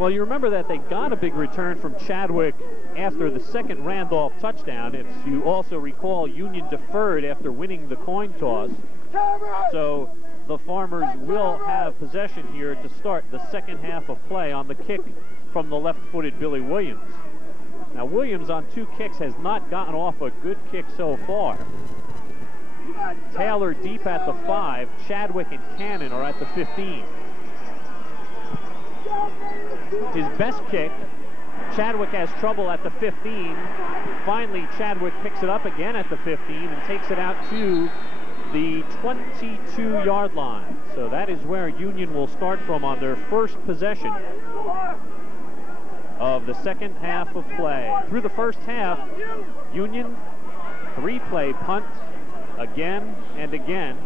Well, you remember that they got a big return from Chadwick after the second Randolph touchdown. If you also recall, Union deferred after winning the coin toss. So the Farmers will have possession here to start the second half of play on the kick from the left-footed Billy Williams. Now, Williams on 2 kicks has not gotten off a good kick so far. Taylor deep at the 5. Chadwick and Cannon are at the 15. His best kick, Chadwick has trouble at the 15. Finally, Chadwick picks it up again at the 15 and takes it out to the 22-yard line. So that is where Union will start from on their first possession of the second half of play. Through the first half, Union 3-play punt again and again.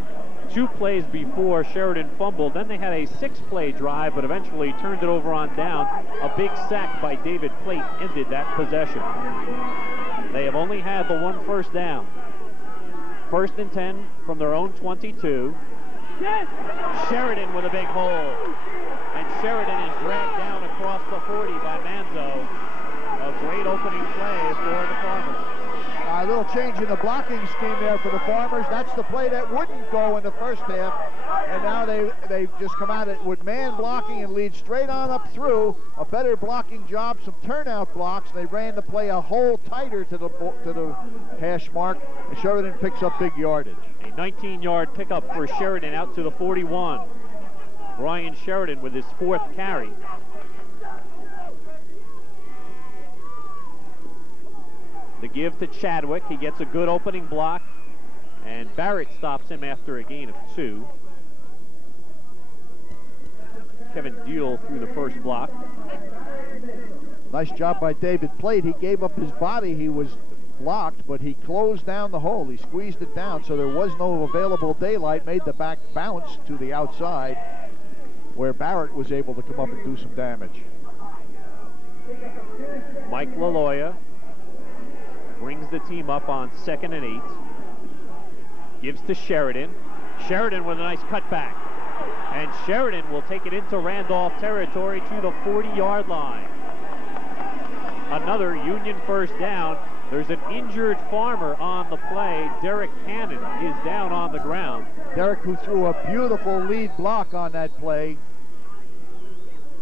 2 plays before Sheridan fumbled. Then they had a 6-play drive, but eventually turned it over on down. A big sack by David Plate ended that possession. They have only had the 1 first down. 1st and 10 from their own 22. Sheridan with a big hole. And Sheridan is dragged down across the 40 by Manzo. A great opening play for the Farmers. A little change in the blocking scheme there for the Farmers. That's the play that wouldn't go in the first half. And now they've just come at it with man blocking and lead straight on up through. A better blocking job, some turnout blocks. They ran the play a hole tighter to the hash mark. And Sheridan picks up big yardage. A 19-yard pickup for Sheridan out to the 41. Brian Sheridan with his 4th carry. The give to Chadwick. He gets a good opening block, and Barrett stops him after a gain of 2. Kevin Deal through the first block. Nice job by David Plate. He gave up his body. He was blocked, but he closed down the hole. He squeezed it down, so there was no available daylight, made the back bounce to the outside, where Barrett was able to come up and do some damage. Mike LaLoya brings the team up on 2nd and 8. Gives to Sheridan. Sheridan with a nice cutback. And Sheridan will take it into Randolph territory to the 40-yard line. Another Union first down. There's an injured Farmer on the play. Derek Cannon is down on the ground. Derek, who threw a beautiful lead block on that play,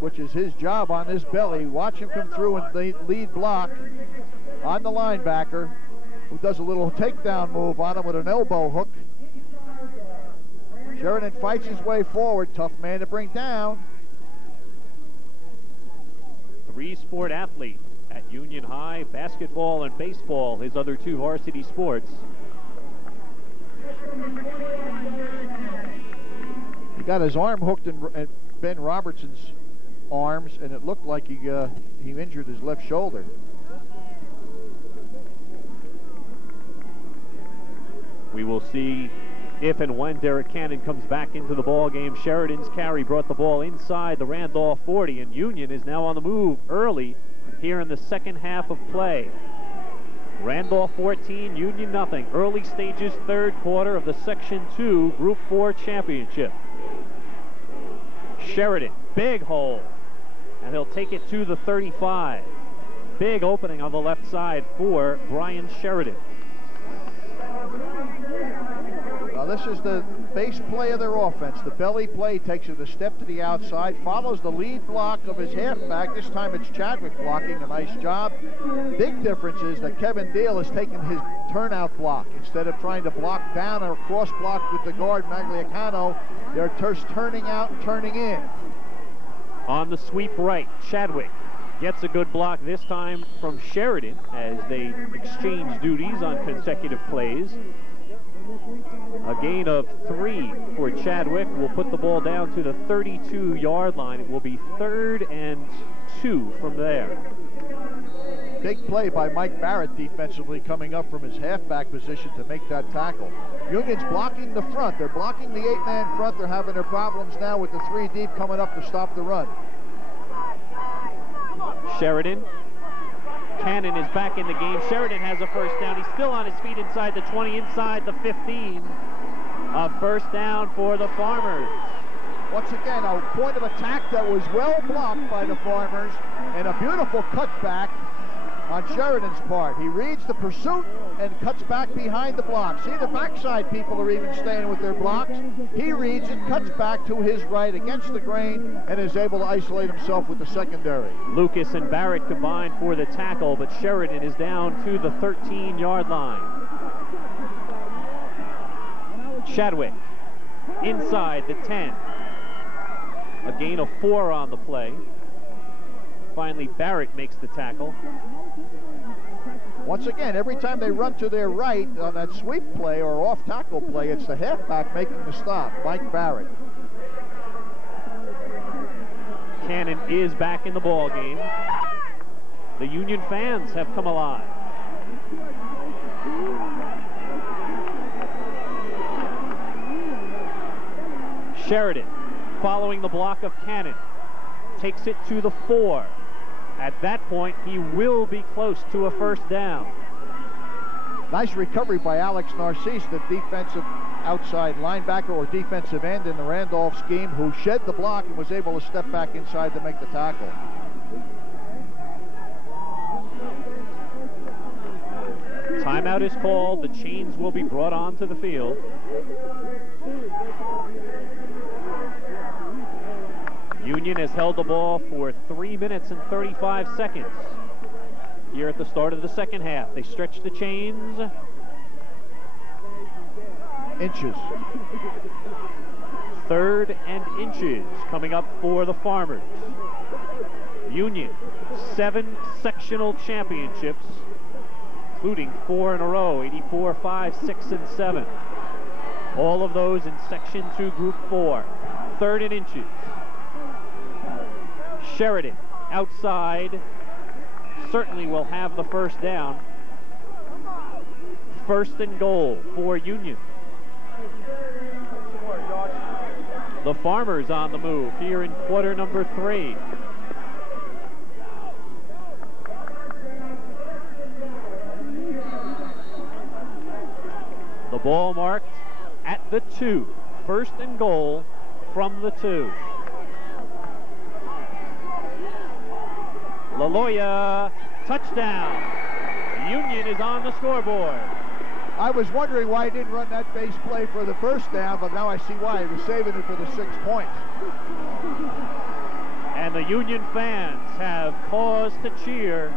which is his job on this belly. Watch him come through and lead block on the linebacker, who does a little takedown move on him with an elbow hook. Sheridan fights his way forward. Tough man to bring down. 3 sport athlete at Union High, basketball and baseball, his other 2 varsity sports. He got his arm hooked in Ben Robertson's arms, and it looked like he injured his left shoulder. We will see if and when Derek Cannon comes back into the ball game. Sheridan's carry brought the ball inside the Randolph 40, and Union is now on the move early here in the second half of play. Randolph 14, Union nothing. Early stages, 3rd quarter of the Section 2 Group 4 Championship. Sheridan, big hole, and he'll take it to the 35. Big opening on the left side for Brian Sheridan. Now this is the base play of their offense. The belly play takes it a step to the outside, follows the lead block of his halfback. This time it's Chadwick blocking, a nice job. Big difference is that Kevin Dale has taken his turnout block. Instead of trying to block down or cross block with the guard Magliacano, they're just turning out and turning in. On the sweep right, Chadwick gets a good block this time from Sheridan as they exchange duties on consecutive plays. A gain of 3 for Chadwick will put the ball down to the 32-yard line. It will be 3rd and 2 from there. Big play by Mike Barrett defensively coming up from his halfback position to make that tackle. Union's blocking the front. They're blocking the 8-man front. They're having their problems now with the 3 deep coming up to stop the run. Sheridan. Cannon is back in the game. Sheridan has a first down. He's still on his feet inside the 20, inside the 15. A first down for the Farmers. Once again, a point of attack that was well blocked by the Farmers, and a beautiful cutback on Sheridan's part. He reads the pursuit and cuts back behind the block. See, the backside people are even staying with their blocks. He reads it, cuts back to his right against the grain, and is able to isolate himself with the secondary. Lucas and Barrett combined for the tackle, but Sheridan is down to the 13-yard line. Chadwick inside the 10. A gain of 4 on the play. Finally, Barrett makes the tackle. Once again, every time they run to their right on that sweep play or off tackle play, it's the halfback making the stop, Mike Barrett. Cannon is back in the ball game. The Union fans have come alive. Sheridan, following the block of Cannon, takes it to the 4. At that point, he will be close to a first down. Nice recovery by Alex Narcisse, the defensive outside linebacker or defensive end in the Randolph scheme, who shed the block and was able to step back inside to make the tackle. Timeout is called. The chains will be brought onto the field. Union has held the ball for 3 minutes and 35 seconds here at the start of the second half. They stretch the chains. Inches. 3rd and inches coming up for the Farmers. Union, 7 sectional championships, including 4 in a row, 84, 5, 6, and 7. All of those in Section 2, Group 4. 3rd and inches. Sheridan outside, certainly will have the first down. 1st and goal for Union. The Farmers on the move here in quarter number 3. The ball marked at the 2. 1st and goal from the 2. LaLoya, touchdown. Union is on the scoreboard. I was wondering why he didn't run that base play for the first down, but now I see why. He was saving it for the 6 points. And the Union fans have cause to cheer.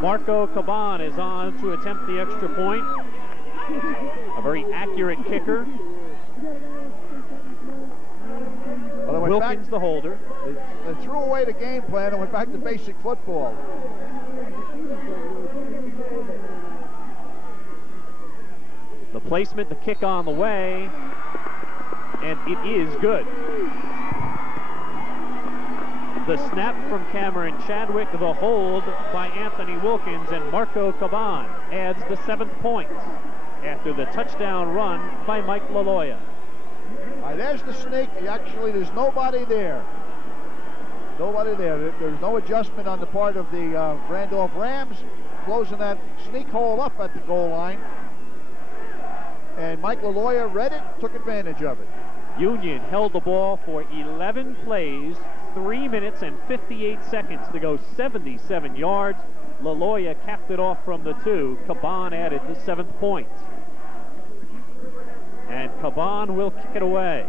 Marco Caban is on to attempt the extra point. A very accurate kicker. Well, Wilkins the holder. They threw away the game plan and went back to basic football. The placement, the kick on the way, and it is good. The snap from Cameron Chadwick, the hold by Anthony Wilkins, and Marco Caban adds the 7th point after the touchdown run by Mike LaLoya. There's the sneak. Actually, there's nobody there. Nobody there. There's no adjustment on the part of the Randolph Rams, closing that sneak hole up at the goal line. And Mike LaLoya read it, took advantage of it. Union held the ball for 11 plays, 3 minutes and 58 seconds to go 77 yards. LaLoya capped it off from the 2. Caban added the 7th point. And Caban will kick it away.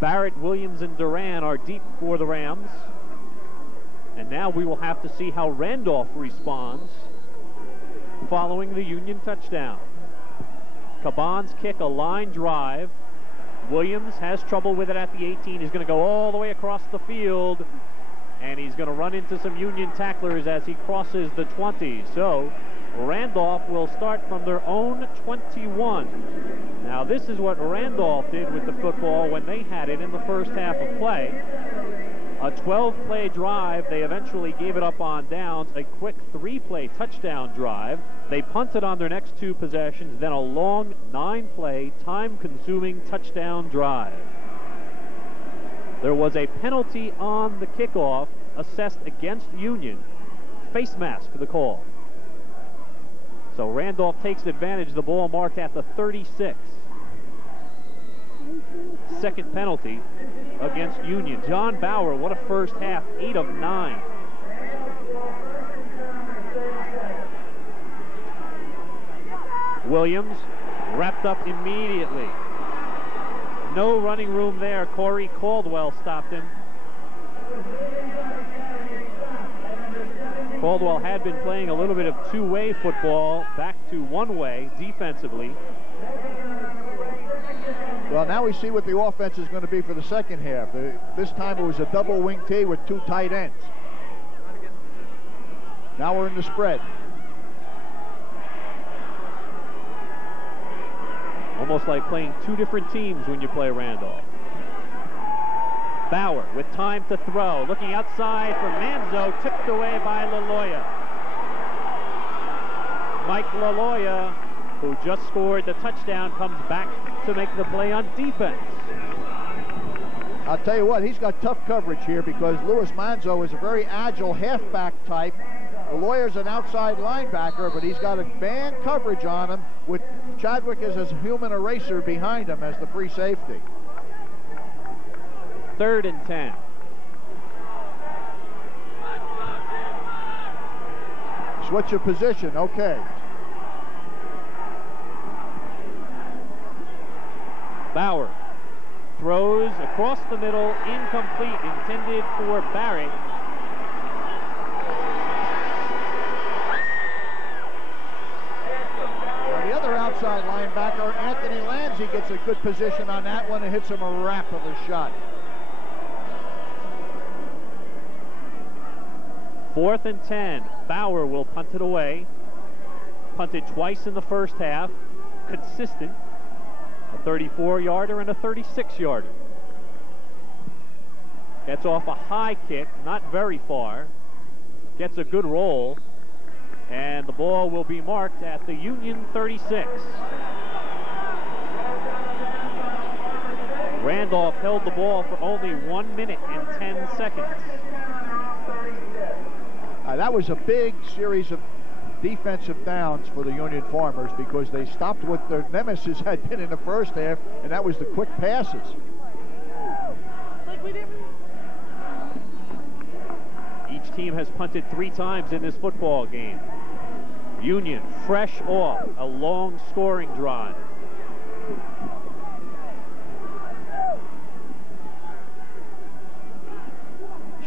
Barrett, Williams, and Duran are deep for the Rams. And now we will have to see how Randolph responds following the Union touchdown. Caban's kick, a line drive. Williams has trouble with it at the 18. He's going to go all the way across the field, and he's going to run into some Union tacklers as he crosses the 20. So Randolph will start from their own 21. Now this is what Randolph did with the football when they had it in the first half of play. A 12-play drive, they eventually gave it up on downs. A quick 3-play touchdown drive. They punted on their next 2 possessions, then a long 9-play, time-consuming touchdown drive. There was a penalty on the kickoff assessed against Union. Face mask, the call. So Randolph takes advantage. The ball marked at the 36. Second penalty against Union. John Bauer, what a first half, 8 of 9. Williams wrapped up immediately. No running room there. Corey Caldwell stopped him. Caldwell had been playing a little bit of two-way football, back to one-way defensively. Well, now we see what the offense is going to be for the second half. This time it was a double wing T with two tight ends. Now we're in the spread. Almost like playing two different teams when you play Randolph. Bauer with time to throw, looking outside for Manzo, tipped away by LaLoya. Mike LaLoya, who just scored the touchdown, comes back to make the play on defense. I'll tell you what, he's got tough coverage here because Louis Manzo is a very agile halfback type. LaLoya's an outside linebacker, but he's got a man coverage on him with Chadwick as a human eraser behind him as the free safety. 3rd and 10. Switch of position, okay. Bauer throws across the middle, incomplete, intended for Barrett. Now the other outside linebacker, Anthony Lanzi, gets a good position on that one and hits him a wrap of a shot. 4th and 10. Bauer will punt it away. Punted twice in the first half. Consistent. A 34-yarder and a 36-yarder. Gets off a high kick, not very far. Gets a good roll. And the ball will be marked at the Union 36. Randolph held the ball for only 1 minute and 10 seconds. That was a big series of defensive downs for the Union Farmers because they stopped what their nemesis had been in the first half, and that was the quick passes. Each team has punted 3 times in this football game. Union fresh off a long scoring drive.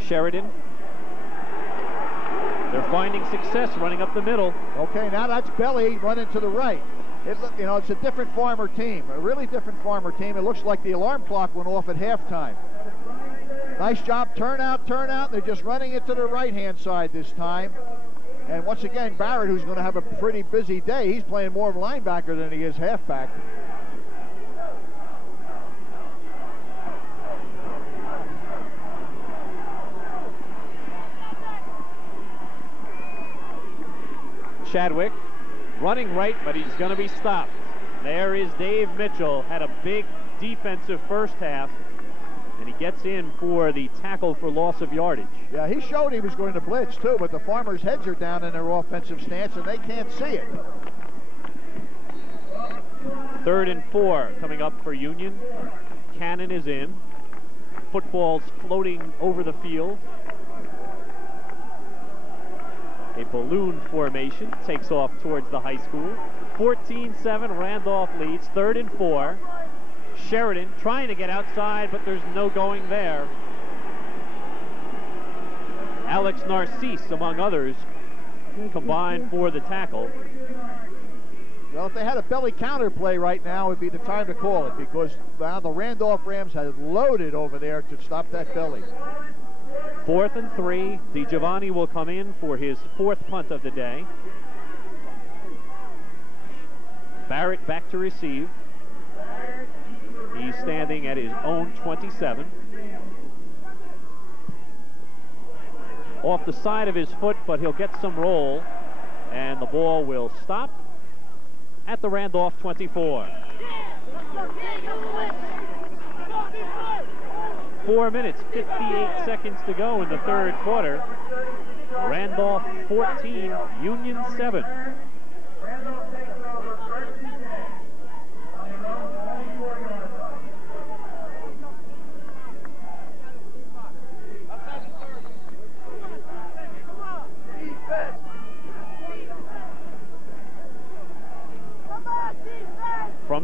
Sheridan. They're finding success running up the middle. Okay, now that's Belly running to the right. You know, it's a different Farmer team, a really different Farmer team. It looks like the alarm clock went off at halftime. Nice job, turn out. They're just running it to the right-hand side this time. And once again, Barrett, who's going to have a pretty busy day, he's playing more of a linebacker than he is halfback. Chadwick running right, but he's going to be stopped. There is Dave Mitchell. Had a big defensive first half, and he gets in for the tackle for loss of yardage. Yeah, he showed he was going to blitz too, but the Farmers' heads are down in their offensive stance and they can't see it. 3rd and 4 coming up for Union. Cannon is in. Football's floating over the field. A balloon formation takes off towards the high school. 14-7, Randolph leads. 3rd and 4. Sheridan trying to get outside, but there's no going there. Alex Narcisse, among others, combined for the tackle. Well, if they had a belly counter play right now, it would be the time to call it because now the Randolph Rams have loaded over there to stop that belly. 4th and 3. DiGiovanni will come in for his 4th punt of the day. Barrett back to receive. He's standing at his own 27. Off the side of his foot, but he'll get some roll, and the ball will stop at the Randolph 24. 4 minutes, 58 seconds to go in the 3rd quarter. Randolph 14, Union 7.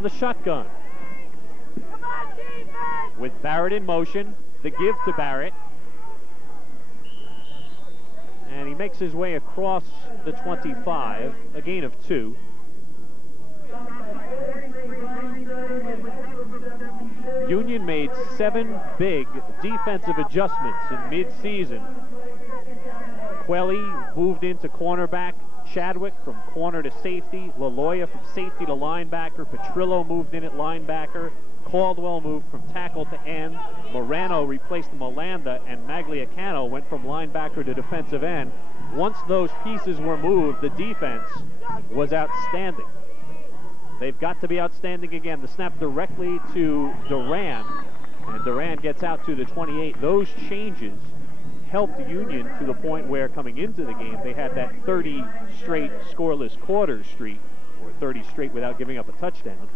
the shotgun. With Barrett in motion, the give to Barrett. And he makes his way across the 25, a gain of 2. Union made 7 big defensive adjustments in mid-season. Quelly moved into cornerback, Chadwick from corner to safety, LaLoya from safety to linebacker, Petrillo moved in at linebacker, Caldwell moved from tackle to end, Morano replaced Malanda, and Magliacano went from linebacker to defensive end. Once those pieces were moved, the defense was outstanding. They've got to be outstanding again. The snap directly to Duran, and Duran gets out to the 28. Those changes helped Union to the point where coming into the game they had that 30 straight scoreless quarter streak, or 30 straight without giving up a touchdown.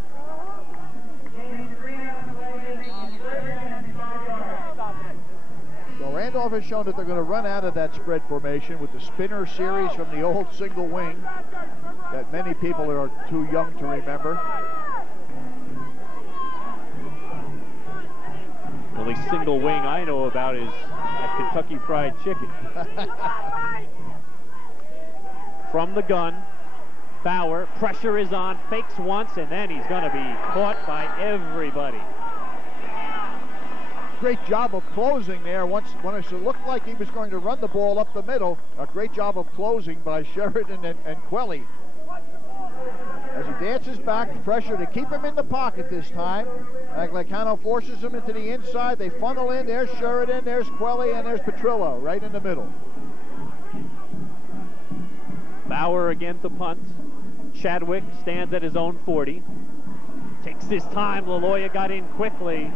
So Randolph has shown that they're going to run out of that spread formation with the spinner series from the old single wing that many people are too young to remember. The only single wing I know about is at Kentucky Fried Chicken. From the gun, Bauer, pressure is on, fakes once, and then he's going to be caught by everybody. Great job of closing there. When it looked like he was going to run the ball up the middle, a great job of closing by Sheridan and Quelly. As he dances back, the pressure to keep him in the pocket this time. Magliacano forces him into the inside. They funnel in. There's Sheridan, there's Quelly, and there's Petrillo right in the middle. Bauer again to punt. Chadwick stands at his own 40. Takes his time. LaLoya got in quickly.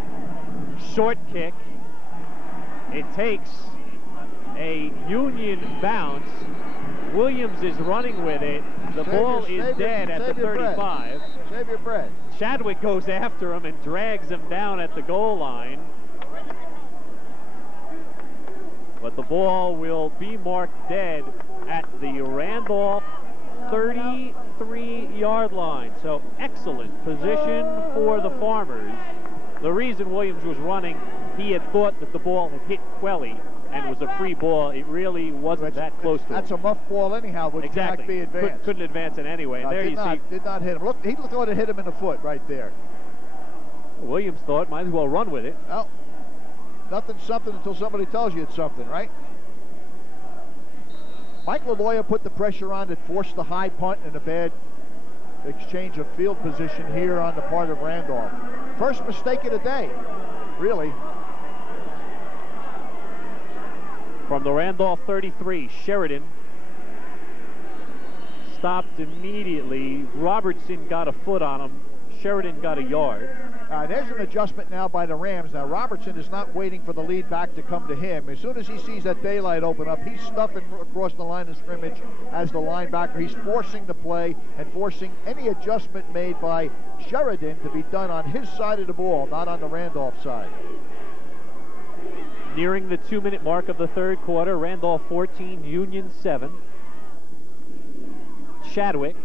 Short kick. It takes a Union bounce. Williams is running with it. The ball is dead at the 35. Save your breath. Chadwick goes after him and drags him down at the goal line. But the ball will be marked dead at the Randolph 33-yard line. So excellent position for the Farmers. The reason Williams was running, he had thought that the ball had hit Quelly and was a free ball. It really wasn't that close to him. That's a muff ball anyhow, which exactly. Cannot be advanced. Couldn't advance it anyway. There you see. Did not hit him. Look, he thought it hit him in the foot right there. Williams thought, might as well run with it. Well, nothing's something until somebody tells you it's something, right? Mike LaLoya put the pressure on that forced the high punt and a bad exchange of field position here on the part of Randolph. First mistake of the day, really. From the Randolph 33, Sheridan stopped immediately. Robertson got a foot on him. Sheridan got a yard. There's an adjustment now by the Rams. Now, Robertson is not waiting for the lead back to come to him. As soon as he sees that daylight open up, he's stuffing across the line of scrimmage as the linebacker. He's forcing the play and forcing any adjustment made by Sheridan to be done on his side of the ball, not on the Randolph side. Nearing the 2-minute mark of the third quarter, Randolph 14, Union 7. Chadwick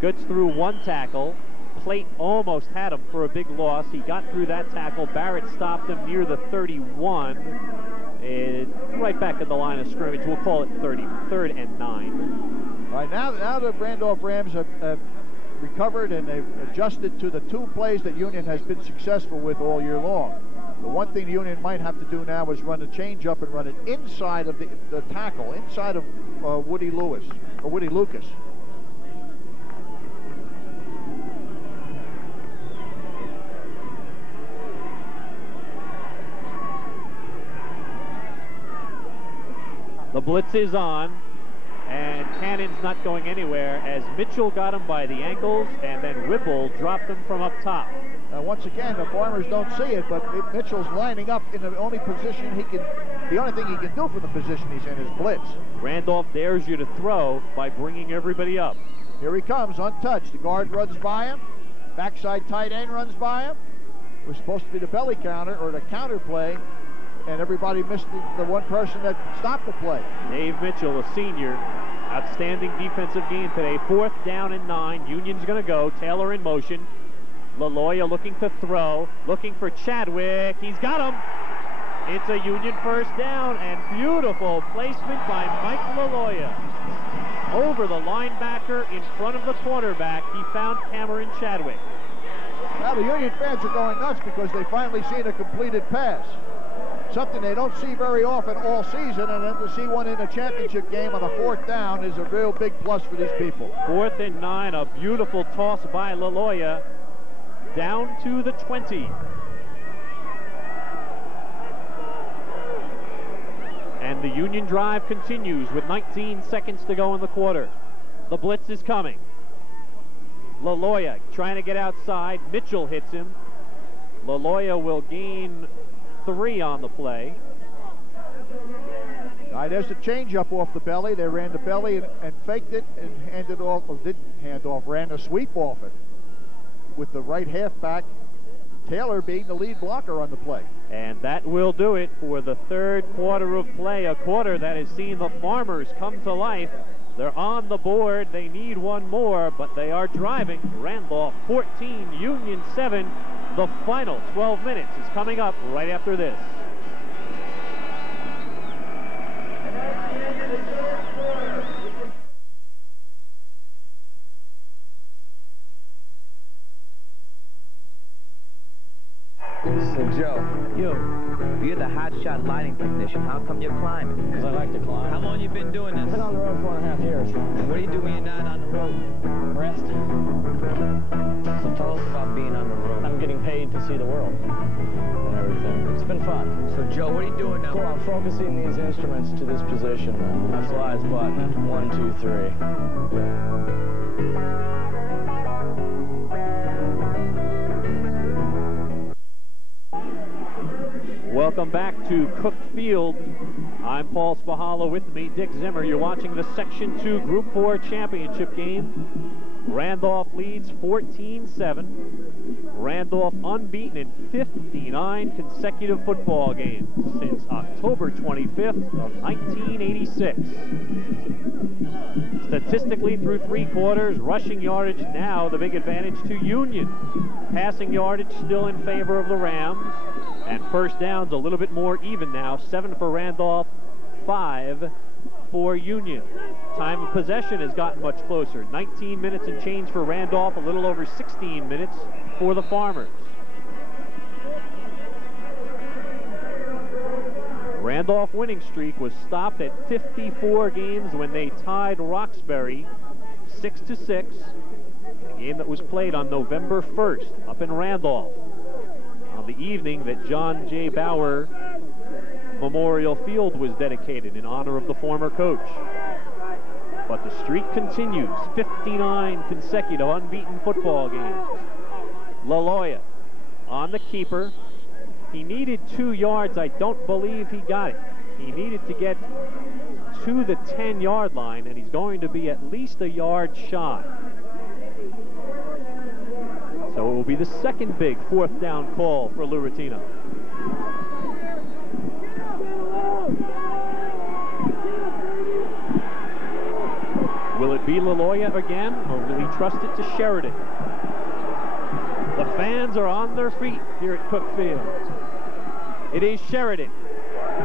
gets through one tackle. Plate almost had him for a big loss. He got through that tackle. Barrett stopped him near the 31. Right back at the line of scrimmage. We'll call it 3rd and 9. All right, now the Randolph Rams have recovered and they've adjusted to the 2 plays that Union has been successful with all year long. The one thing the Union might have to do now is run a change up and run it inside of the tackle, inside of Woody Lucas. The blitz is on, and Cannon's not going anywhere as Mitchell got him by the ankles, and then Whipple dropped him from up top. Once again, the Farmers don't see it, but Mitchell's lining up in the only position the only thing he can do for the position he's in is blitz. Randolph dares you to throw by bringing everybody up. Here he comes, untouched. The guard runs by him. Backside tight end runs by him. It was supposed to be the belly counter or the counter play, and everybody missed the one person that stopped the play. Dave Mitchell, a senior, Outstanding defensive game today. 4th down and 9. Union's going to go. Taylor in motion. LaLoya looking to throw. Looking for Chadwick. He's got him. It's a Union first down, and beautiful placement by Mike LaLoya. Over the linebacker in front of the quarterback, he found Cameron Chadwick. Now the Union fans are going nuts because they finally seen a completed pass. Something they don't see very often all season, and then to see one in a championship game on a 4th down is a real big plus for these people. 4th and 9, a beautiful toss by LaLoya down to the 20. And the Union drive continues with 19 seconds to go in the quarter. The blitz is coming. LaLoya trying to get outside. Mitchell hits him. LaLoya will gain 3 on the play. All right, there's the changeup off the belly. They ran the belly and faked it and handed off, or didn't hand off, ran a sweep off it. With the right halfback, Taylor being the lead blocker on the play. And that will do it for the 3rd quarter of play, a quarter that has seen the Farmers come to life. They're on the board. They need one more, but they are driving. Randolph 14, Union 7. The final 12 minutes is coming up right after this. So Joe, you're the hotshot lighting technician. How come you're climbing? Because I like to climb. How long you been doing this? I've been on the road 4.5 years. And what do you do when you're not on the road? Rest. So tell us about being on the road. I'm getting paid to see the world and everything. It's been fun. So Joe, what are you doing now? Cool, I'm focusing these instruments to this position now. I fly his button. 1, 2, 3. Welcome back to Cook Field. I'm Paul Spahala, with me Dick Zimmer. You're watching the Section 2 Group 4 championship game. Randolph leads 14-7. Randolph unbeaten in 59 consecutive football games since October 25th of 1986. Statistically, through 3 quarters, rushing yardage now the big advantage to Union. Passing yardage still in favor of the Rams. And first downs a little bit more even now. 7 for Randolph, 5 for Union. Time of possession has gotten much closer. 19 minutes and change for Randolph, a little over 16 minutes for the Farmers. Randolph winning streak was stopped at 54 games when they tied Roxbury 6-6. A game that was played on November 1st up in Randolph, on the evening that John J. Bauer Memorial Field was dedicated in honor of the former coach. But the streak continues. 59 consecutive unbeaten football games. LaLoya on the keeper. He needed 2 yards. I don't believe he got it. He needed to get to the 10-yard line, and he's going to be at least a yard shy. So it will be the second big 4th down call for Luratino. Will it be LaLoya again, or will he trust it to Sheridan? The fans are on their feet here at Cook Field. It is Sheridan,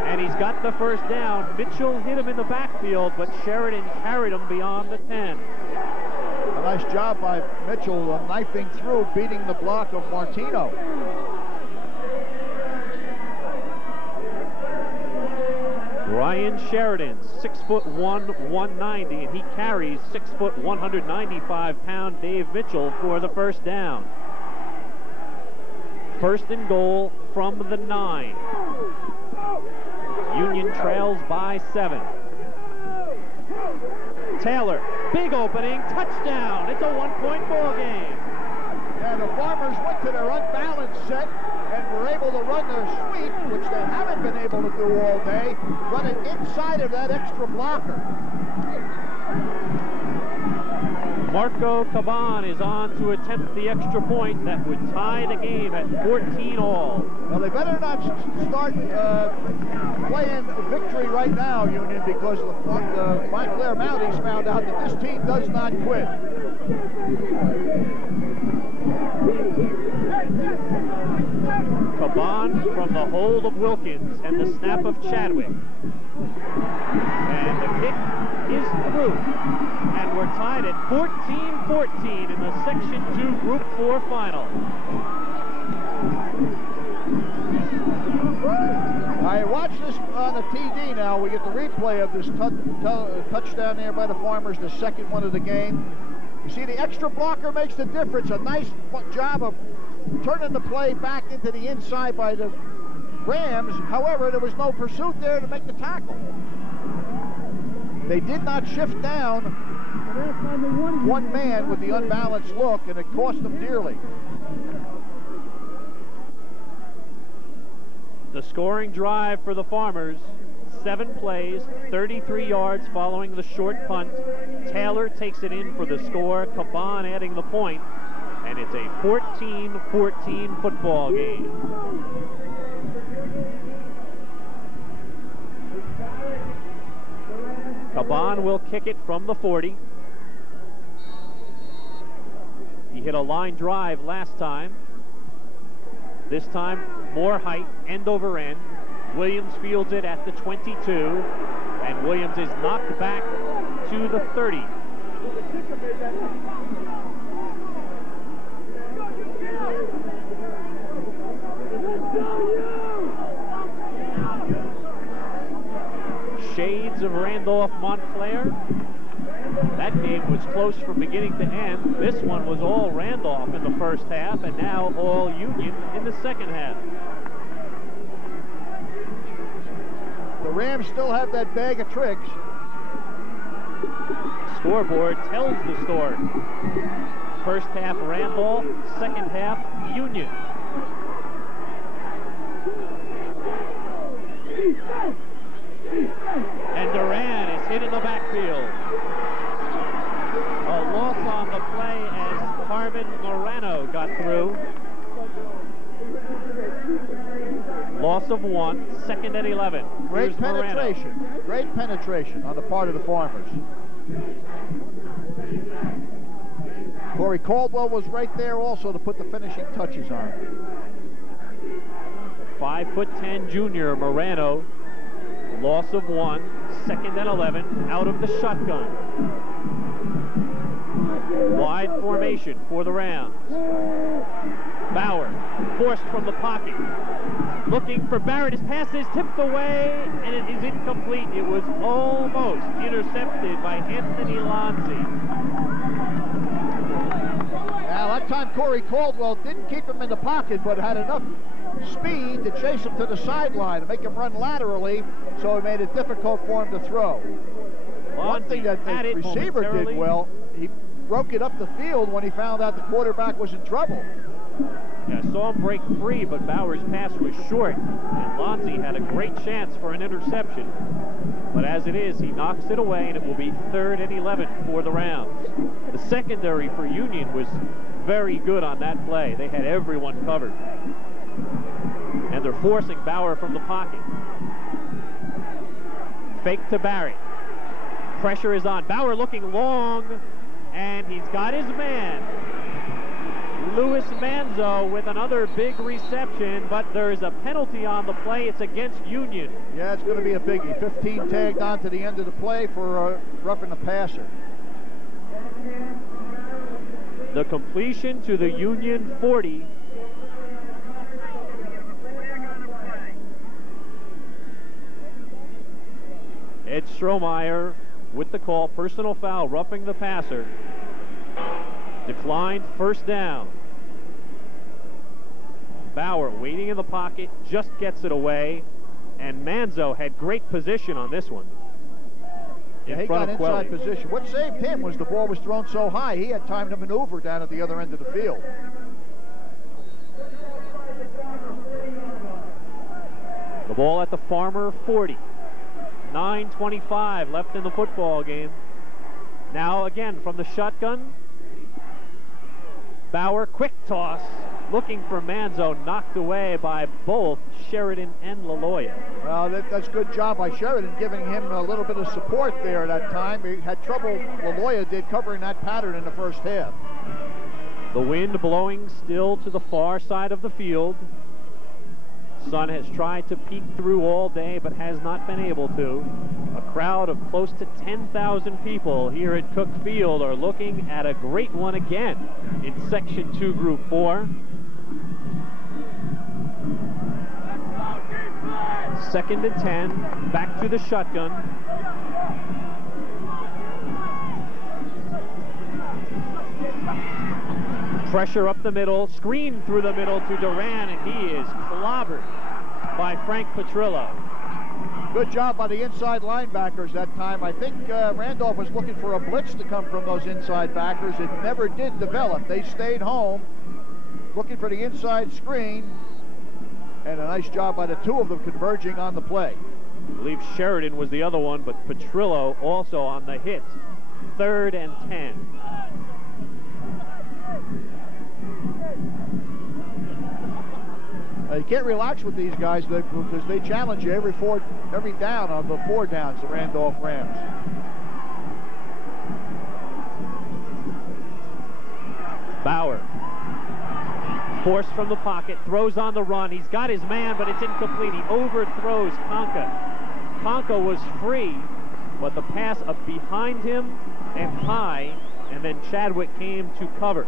and he's got the first down. Mitchell hit him in the backfield, but Sheridan carried him beyond the 10. A nice job by Mitchell knifing through, beating the block of Martino. Ryan Sheridan, 6'1", 190, and he carries 6', 195-pound Dave Mitchell for the first down. First and goal from the 9. Union trails by 7. Taylor, big opening, touchdown. It's a 1-point ball game. Yeah, the Farmers went to their unbalanced set and were able to run their sweep, which they haven't been able to do all day, run it inside of that extra blocker. Marco Caban is on to attempt the extra point that would tie the game at 14 all. Well, they better not start playing victory right now, Union, because the Montclair Mounties found out that this team does not quit. Caban from the hold of Wilkins and the snap of Chadwick. And the kick is through. And we're tied at 14-14 in the Section 2 Group 4 final. All right, watch this on the TD now. We get the replay of this touchdown there by the Farmers, the second one of the game. You see the extra blocker makes the difference. A nice job of turning the play back into the inside by the Rams. However, there was no pursuit there to make the tackle. They did not shift down one man with the unbalanced look, and it cost them dearly. The scoring drive for the Farmers, 7 plays, 33 yards following the short punt. Taylor takes it in for the score, Caban adding the point, and it's a 14-14 football game. Caban will kick it from the 40. He hit a line drive last time. This time, more height, end over end. Williams fields it at the 22, and Williams is knocked back to the 30. Shades of Randolph Montclair. That game was close from beginning to end. This one was all Randolph in the first half, and now all Union in the second half. The Rams still have that bag of tricks. Scoreboard tells the story. First half Randolph, second half Union. And Duran is hit in the backfield. A loss on the play as Carmen Morano got through. Loss of 1, second and 11. Great Here's penetration. Morano. Great penetration on the part of the Farmers. Corey Caldwell was right there also to put the finishing touches on. 5'10" junior Morano. Loss of 1, second and 11, out of the shotgun. Wide formation for the Rams. Bauer forced from the pocket. Looking for Barrett. His pass is tipped away, and it is incomplete. It was almost intercepted by Anthony Lonzi. Now, that time Corey Caldwell didn't keep him in the pocket, but had enough speed to chase him to the sideline and make him run laterally, so it made it difficult for him to throw. One thing that the receiver did well, he broke it up the field when he found out the quarterback was in trouble. Yeah, I saw him break free, but Bauer's pass was short, and Lonzi had a great chance for an interception. But as it is, he knocks it away, and it will be 3rd and 11 for the Rams. The secondary for Union was very good on that play. They had everyone covered. And they're forcing Bauer from the pocket. Fake to Barrett. Pressure is on. Bauer looking long, and he's got his man. Louis Manzo with another big reception, but there's a penalty on the play. It's against Union. Yeah, it's going to be a biggie. 15 tagged on to the end of the play for roughing the passer. The completion to the Union 40. Ed Strohmeyer with the call, personal foul, roughing the passer. Declined, first down. Bauer waiting in the pocket, just gets it away, and Manzo had great position on this one. Yeah, he got inside position. What saved him was the ball was thrown so high, he had time to maneuver down at the other end of the field. The ball at the Farmer 40. 9:25 left in the football game. Now again from the shotgun. Bauer, quick toss, looking for Manzo, knocked away by both Sheridan and LaLoya. Well, that's a good job by Sheridan, giving him a little bit of support there at that time. He had trouble, LaLoya did, covering that pattern in the first half. The wind blowing still to the far side of the field. Sun has tried to peek through all day, but has not been able to. A crowd of close to 10,000 people here at Cook Field are looking at a great one again in Section 2, Group 4. Second and 10, back to the shotgun. Pressure up the middle, screen through the middle to Duran, and he is clobbered by Frank Petrillo. Good job by the inside linebackers that time. I think Randolph was looking for a blitz to come from those inside backers. It never did develop. They stayed home looking for the inside screen, and a nice job by the two of them converging on the play. I believe Sheridan was the other one, but Petrillo also on the hit. 3rd and 10. You can't relax with these guys because they challenge you every down of the 4 downs, the Randolph Rams. Bauer, forced from the pocket, throws on the run. He's got his man, but it's incomplete. He overthrows Conca. Conca was free, but the pass up behind him and high, and then Chadwick came to cover.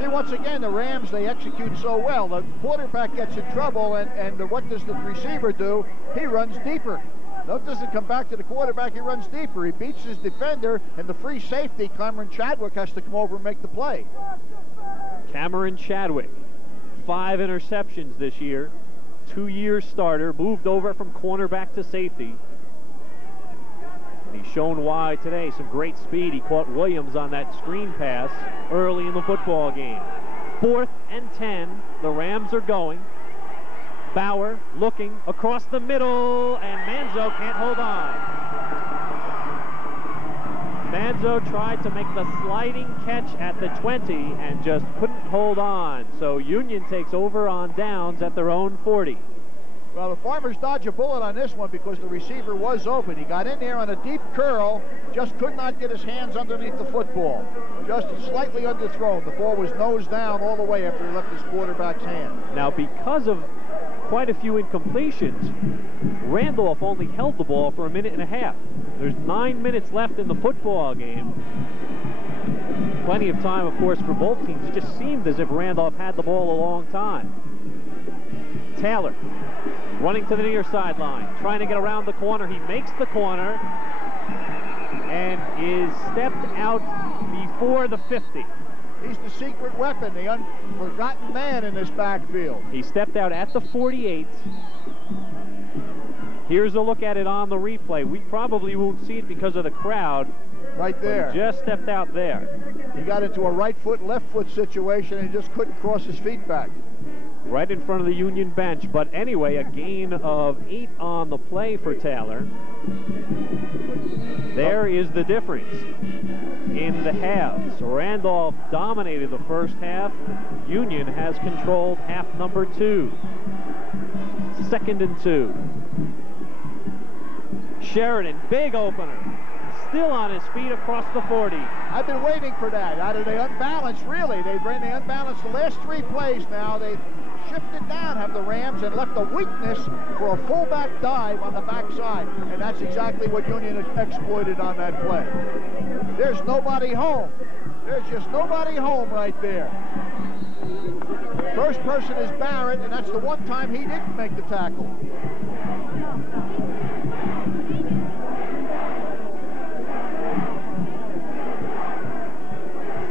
See, once again, the Rams, they execute so well. The quarterback gets in trouble, and what does the receiver do? He runs deeper. No, doesn't come back to the quarterback, he runs deeper. He beats his defender, and the free safety, Cameron Chadwick, has to come over and make the play. Cameron Chadwick, 5 interceptions this year, 2-year starter, moved over from cornerback to safety. He's shown why today. Some great speed. He caught Williams on that screen pass early in the football game. 4th and 10. The Rams are going. Bauer looking across the middle, and Manzo can't hold on. Manzo tried to make the sliding catch at the 20 and just couldn't hold on. So Union takes over on downs at their own 40. Well, the Farmers dodge a bullet on this one because the receiver was open. He got in there on a deep curl, just could not get his hands underneath the football. Just slightly underthrown. The ball was nose down all the way after he left his quarterback's hand. Now, because of quite a few incompletions, Randolph only held the ball for 1.5 minutes. There's 9 minutes left in the football game. Plenty of time, of course, for both teams. It just seemed as if Randolph had the ball a long time. Taylor running to the near sideline, trying to get around the corner. He makes the corner and is stepped out before the 50. He's the secret weapon, the unforgotten man in this backfield. He stepped out at the 48. Here's a look at it on the replay. We probably won't see it because of the crowd. Right there. He just stepped out there. He got into a right foot, left foot situation and just couldn't cross his feet back. Right in front of the Union bench. But anyway, a gain of 8 on the play for Taylor. There is the difference in the halves. Randolph dominated the first half. Union has controlled half number 2. 2nd and 2. Sheridan, big opener. Still on his feet across the 40. I've been waiting for that. How did they unbalance, really? They unbalanced the last 3 plays now. They shifted down, have the Rams, and left a weakness for a fullback dive on the backside. And that's exactly what Union has exploited on that play. There's nobody home. There's just nobody home right there. First person is Barrett, and that's the one time he didn't make the tackle.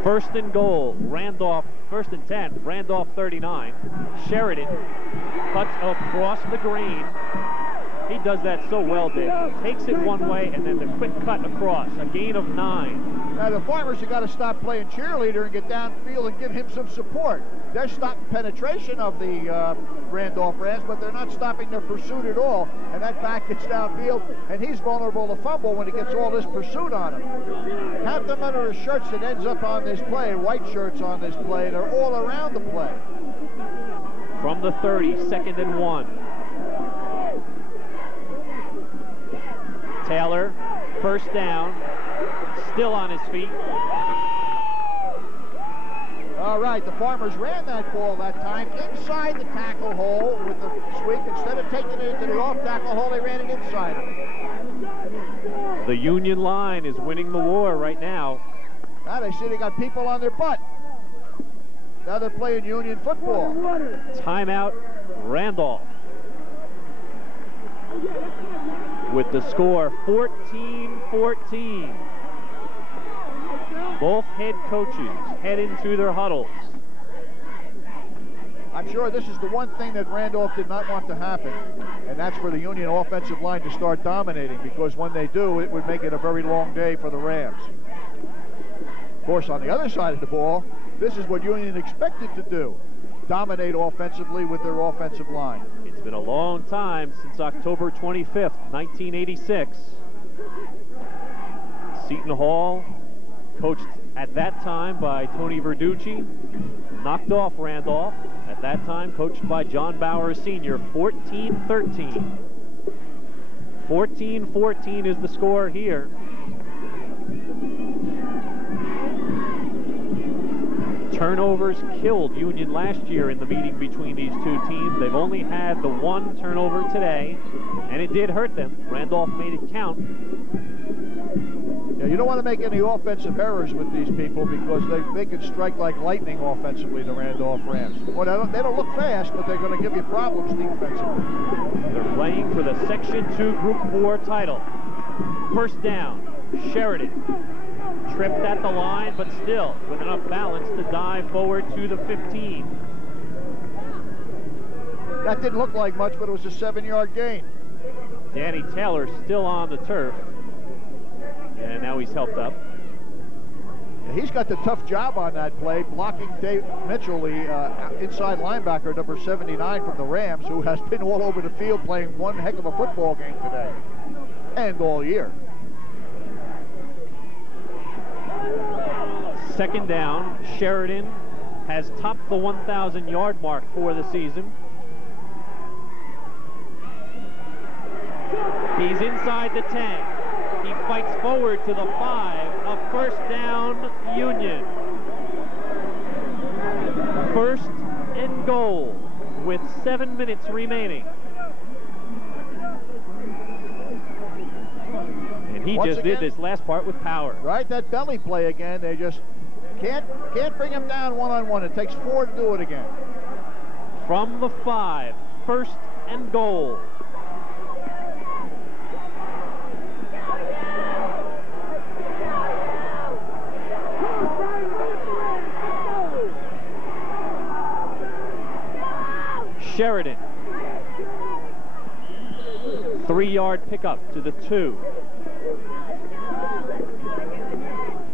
First and goal, Randolph, 1st and 10, Randolph 39. Sheridan cuts across the grain. He does that so well, Dick. Takes it one way and then the quick cut across, a gain of 9. Now the Farmers have got to stop playing cheerleader and get downfield and give him some support. they're stopping penetration of the Randolph Rams, but they're not stopping their pursuit at all. And that back gets downfield, and he's vulnerable to fumble when he gets all this pursuit on him. Count the number of shirts that ends up on this play, white shirts on this play. They're all around the play. From the 30, 2nd and 1. Taylor, first down, still on his feet. All right, the Farmers ran that ball that time inside the tackle hole with the sweep. Instead of taking it into the off tackle hole, they ran it inside it. The Union line is winning the war right now. Now they see they got people on their butt. Now they're playing Union football. Timeout, Randolph. With the score 14-14. Both head coaches head into their huddles. I'm sure this is the one thing that Randolph did not want to happen, and that's for the Union offensive line to start dominating, because when they do, it would make it a very long day for the Rams. Of course, on the other side of the ball, this is what Union expected to do, dominate offensively with their offensive line. It's been a long time since October 25th, 1986. Seton Hall, coached at that time by Tony Verducci, knocked off Randolph, at that time coached by John Bauer Sr., 14-13. 14-14 is the score here. Turnovers killed Union last year in the meeting between these two teams. They've only had the one turnover today, and it did hurt them. Randolph made it count. Yeah, you don't want to make any offensive errors with these people, because they can strike like lightning offensively, the Randolph Rams. Well, they don't look fast, but they're going to give you problems defensively. They're playing for the Section 2 Group 4 title. First down, Sheridan. Tripped at the line, but still with enough balance to dive forward to the 15. That didn't look like much, but it was a 7-yard gain. Danny Taylor still on the turf. And now he's helped up. He's got the tough job on that play, blocking Dave Mitchell, the inside linebacker, number 79 from the Rams, who has been all over the field playing one heck of a football game today and all year. Second down, Sheridan has topped the 1,000-yard mark for the season. He's inside the 10. He fights forward to the 5. A first down, Union. First and goal with 7 minutes remaining. And he just did this last part with power. Right, that belly play again. They just can't bring him down one-on-one. It takes 4 to do it again. From the 5, first and goal. Sheridan. 3-yard pickup to the 2.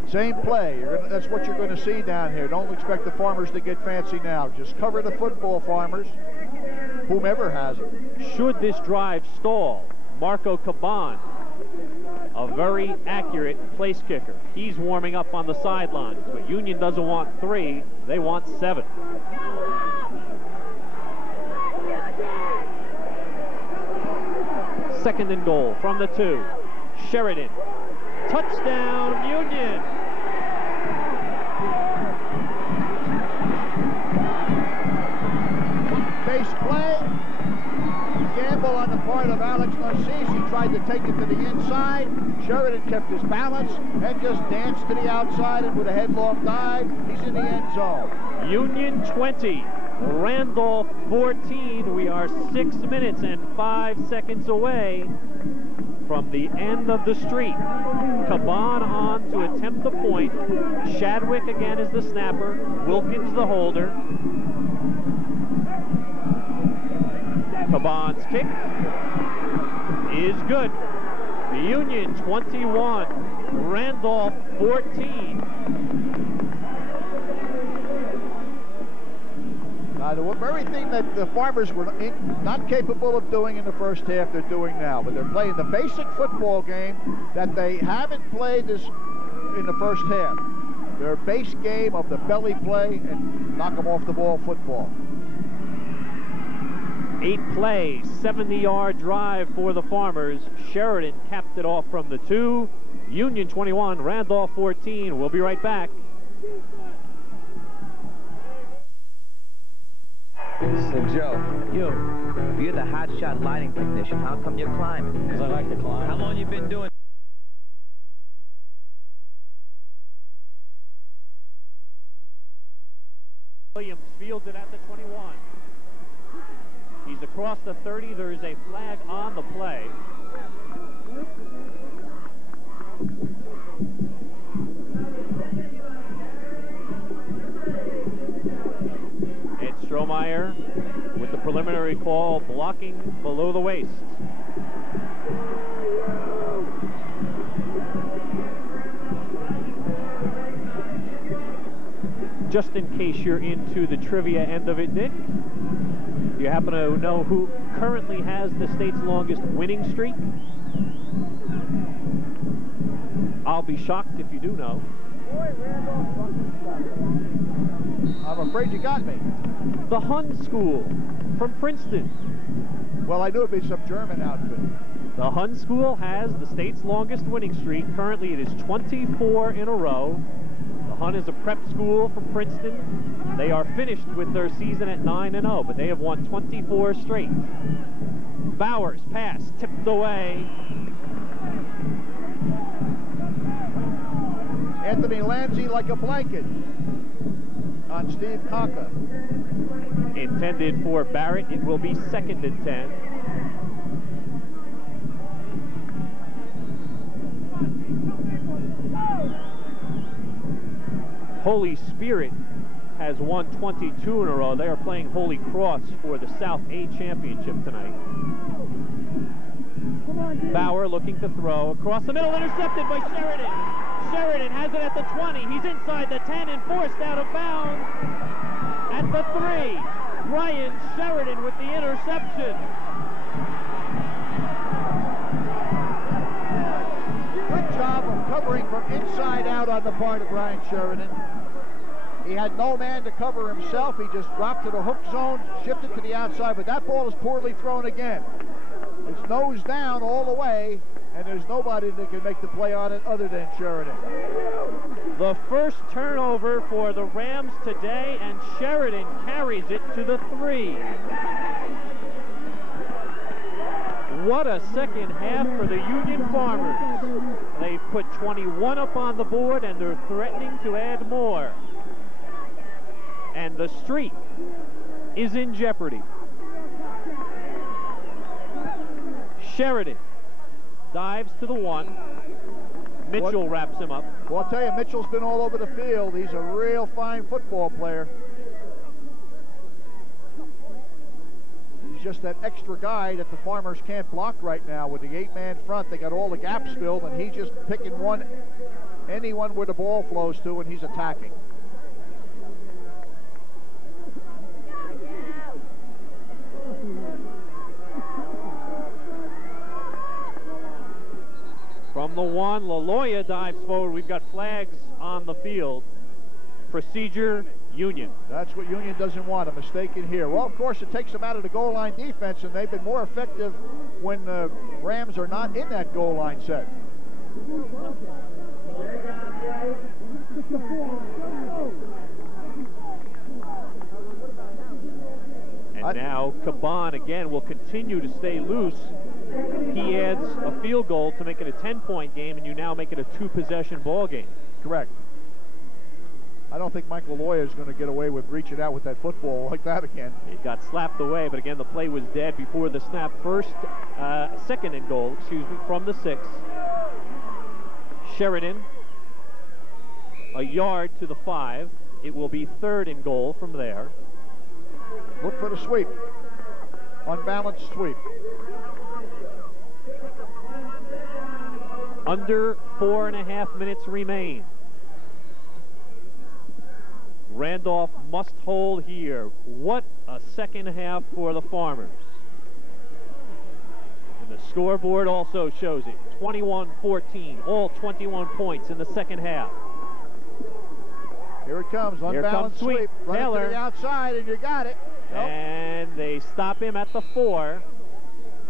Same play. That's what you're going to see down here. Don't expect the Farmers to get fancy now. Just cover the football, Farmers, whomever has it. Should this drive stall, Marco Caban, a very accurate place kicker. He's warming up on the sidelines, but Union doesn't want 3, they want 7. Second and goal from the 2. Sheridan. Touchdown, Union. Base play. Gamble on the part of Alex Narcisse. He tried to take it to the inside. Sheridan kept his balance and just danced to the outside, and with a headlong dive, he's in the end zone. Union 20. Randolph 14. We are 6 minutes and 5 seconds away from the end of the street. Caban on to attempt the point. Shadwick again is the snapper. Wilkins the holder. Caban's kick is good. Union 21, Randolph 14. Everything that the Farmers were not capable of doing in the first half, they're doing now. But they're playing the basic football game that they haven't played this in the first half. Their base game of the belly play and knock them off the ball football. 8 plays, 70-yard drive for the Farmers. Sheridan capped it off from the 2. Union 21, Randolph 14. We'll be right back. So, Joe, you're the hotshot lighting technician. How come you're climbing? Because I like to climb. How long you been doing? Williams fields it at the 21. He's across the 30. There is a flag on the play. Ed Strohmeyer with the preliminary call, blocking below the waist. Just in case you're into the trivia end of it, Dick, do you happen to know who currently has the state's longest winning streak? I'll be shocked if you do know. I'm afraid you got me. The Hun School from Princeton. Well, I knew it'd be some German outfit. The Hun School has the state's longest winning streak. Currently, it is 24 in a row. The Hun is a prep school from Princeton. They are finished with their season at 9-0, but they have won 24 straight. Bowers pass tipped away. Anthony Lanzi like a blanket on Steve Conca. Intended for Barrett. It will be 2nd and 10. Holy Spirit has won 22 in a row. They are playing Holy Cross for the South A Championship tonight. Bauer looking to throw across the middle, intercepted by Sheridan. Sheridan has it at the 20. He's inside the 10 and forced out of bounds at the 3. Ryan Sheridan with the interception. Good job of covering from inside out on the part of Ryan Sheridan. He had no man to cover himself. He just dropped to the hook zone, shifted to the outside, but that ball is poorly thrown again. It's nose down all the way, and there's nobody that can make the play on it other than Sheridan. The first turnover for the Rams today, and Sheridan carries it to the 3. What a second half for the Union Farmers. They've put 21 up on the board, and they're threatening to add more. And the streak is in jeopardy. Sheridan dives to the 1. Mitchell wraps him up. Well, I'll tell you, Mitchell's been all over the field. He's a real fine football player. He's just that extra guy that the Farmers can't block right now. With the 8-man front, they got all the gaps filled, and he's just picking anyone where the ball flows to, and he's attacking. From the 1, LaLoya dives forward. We've got flags on the field. Procedure, Union. That's what Union doesn't want, a mistake in here. Well, of course, it takes them out of the goal line defense, and they've been more effective when the Rams are not in that goal line set. And now Caban again will continue to stay loose. He adds a field goal to make it a 10-point game, and you now make it a 2-possession ball game. Correct. I don't think Michael Loya is going to get away with reaching out with that football like that again. It got slapped away, but again, the play was dead before the snap. Second and goal, from the 6. Sheridan, a yard to the 5. It will be 3rd and goal from there. Look for the sweep. Unbalanced sweep. Under 4.5 minutes remain. Randolph must hold here. What second half for the Farmers. And the scoreboard also shows it. 21-14, all 21 points in the second half. Here it comes, unbalanced sweep. Run it to the outside, and you got it. Nope. And they stop him at the 4.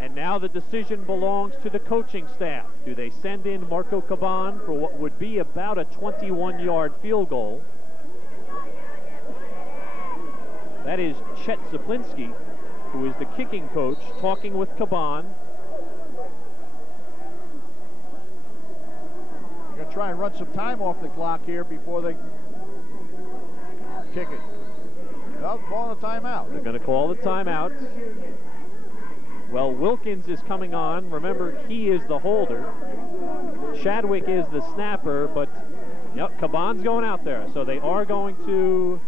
And now the decision belongs to the coaching staff. Do they send in Marco Caban for what would be about a 21-yard field goal? That is Chet Zaplinski, who is the kicking coach, talking with Caban. They're going to try and run some time off the clock here before they kick it. Well, calling a timeout. They're going to call the timeout. Well, Wilkins is coming on. Remember, he is the holder. Chadwick is the snapper, but yep, Caban's going out there. So they are going to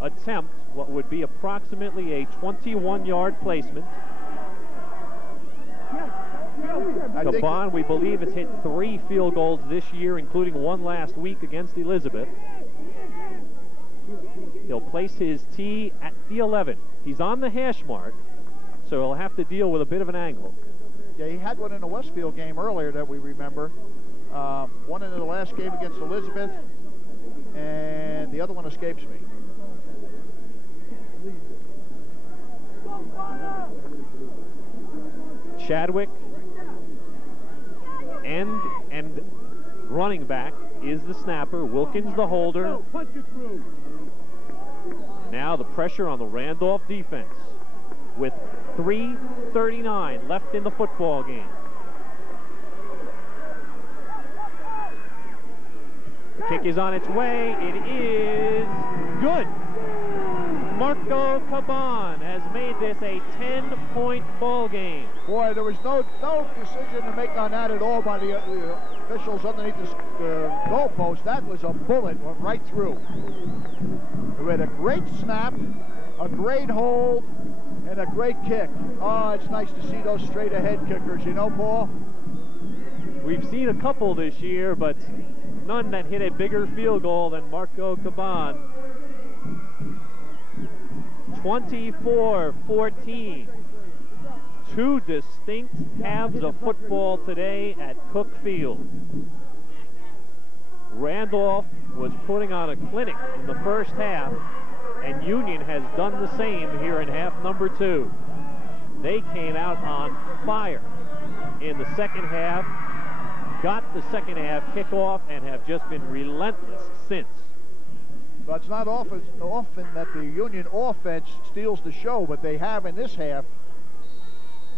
attempt what would be approximately a 21-yard placement. Caban, we believe, has hit 3 field goals this year, including one last week against Elizabeth. He'll place his tee at the 11. He's on the hash mark, so he'll have to deal with a bit of an angle. Yeah, he had one in the Westfield game earlier that we remember. One in the last game against Elizabeth, and the other one escapes me. Chadwick and running back is the snapper. Wilkins the holder. Now the pressure on the Randolph defense with 3:39 left in the football game. The kick is on its way. It is good. Marco Caban has made this a 10-point ball game. Boy, there was no decision to make on that at all by the officials underneath the goalpost. That was a bullet, went right through. We had a great snap, a great hold, and a great kick. Oh, it's nice to see those straight-ahead kickers, you know, Paul? We've seen a couple this year, but none that hit a bigger field goal than Marco Caban. 24-14. 2 distinct halves of football today at Cook Field. Randolph was putting on a clinic in the first half, and Union has done the same here in half number 2. They came out on fire in the second half, got the second half kickoff, and have just been relentless since. But it's not often that the Union offense steals the show, but they have in this half.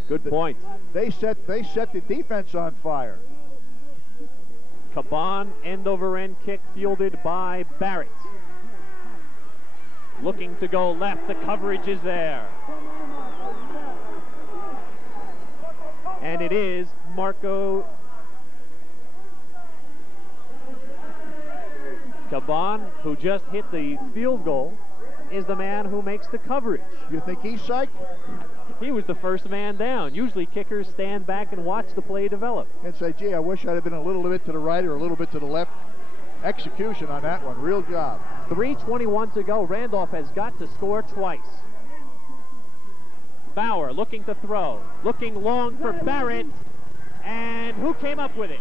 Good point. They set the defense on fire. Caban end-over-end kick fielded by Barrett. Looking to go left. The coverage is there. And it is Marco Caban, who just hit the field goal, is the man who makes the coverage. You think he's psyched? He was the first man down. Usually kickers stand back and watch the play develop. And say, gee, I wish I'd have been a little bit to the right or a little bit to the left. Execution on that one, real job. 3:21 to go. Randolph has got to score twice. Bauer looking to throw, looking long for Barrett, and who came up with it?